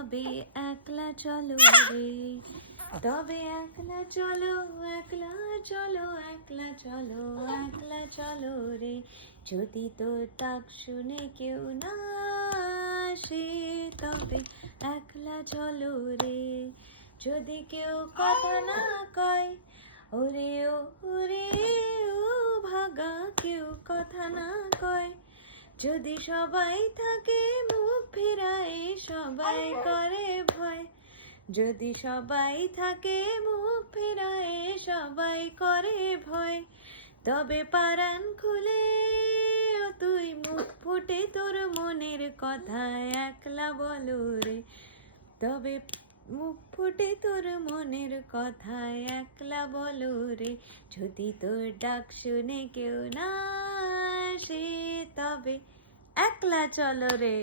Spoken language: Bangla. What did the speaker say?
তবে একলা চলো রে, তবে একলা চলো, একলা চলো, একলা চলো, একলা চলো রে। যদি তোর ডাক শুনে কেউ না আসে, তবে একলা চলো রে। যদি কেউ কথা না কয়, ওরে ও ওরে ও ভাগা, কেউ কথা না কয়, যদি সবাই থাকে মুখ ফিরায়, সবাই করে ভয়। যদি সবাই থাকে মুখ ফিরায়, সবাই করে ভয়, তবে পারান খুলে ও তুই মুখ ফুটে তোর মনের কথা একলা বলো রে। তবে মুখ ফুটে তোর মনের কথা একলা বলো রে। যদি তোর ডাক শুনে কেউ না আসে, তবে একলা চলো রে।